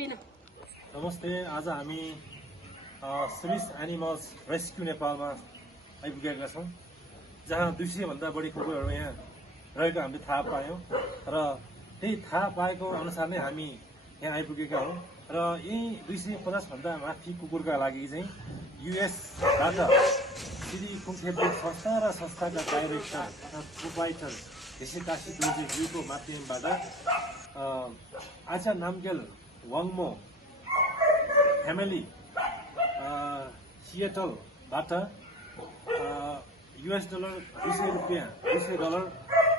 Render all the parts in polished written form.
छैन। नमस्ते, आज हामी स्विस एनिमल्स रेस्क्यु नेपालमा आइपुगेका छौँ, जहाँ 200 भन्दा बढी कुकुरहरू यहाँ रहेको हामीले थाहा पायौँ र त्यही थाहा पाएको अनुसार नै हामी यहाँ आइपुगेका हौँ र यी 250 भन्दा माथि कुकुरका लागि चाहिँ युएसबाट श्री कुङथेब्रिङ संस्था र संस्थाका डाइरेक्टर तथा प्रोपाइटर हिसेकासी दोर्जेज्यूको माध्यमबाट आचा नामगेल वाङमो फ्यामिली सिएटलबाट US $200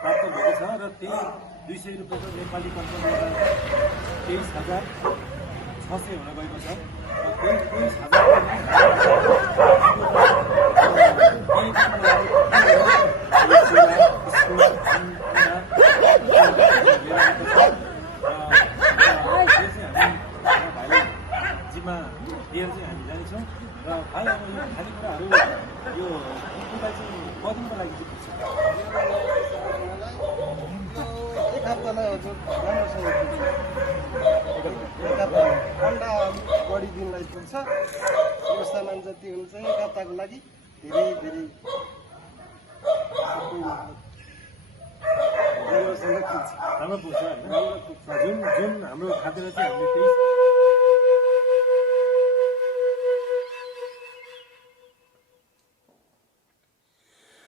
प्राप्त भएको छ र त्यही 200 रुपियाँको नेपाली कन्भर्ट 23,600 हुन गएको छ र त्यही 20,000 लिएर चाहिँ हामी जानेछौँ र भाइ अब यो खानेकुराहरू यो कुकुरलाई चाहिँ कतिको लागि चाहिँ पुग्छ? एक हप्तालाई हजुर राम्रोसँग पुग्छ। एक हप्ता अन्डा बढी दिनलाई पुग्छ। यो सामान जति हुन्छ एक हप्ताको लागि धेरै राम्रोसँग पुग्छ। राम्रो पुग्छ होइन? जुन हाम्रो खाँदैन चाहिँ हामीले त्यही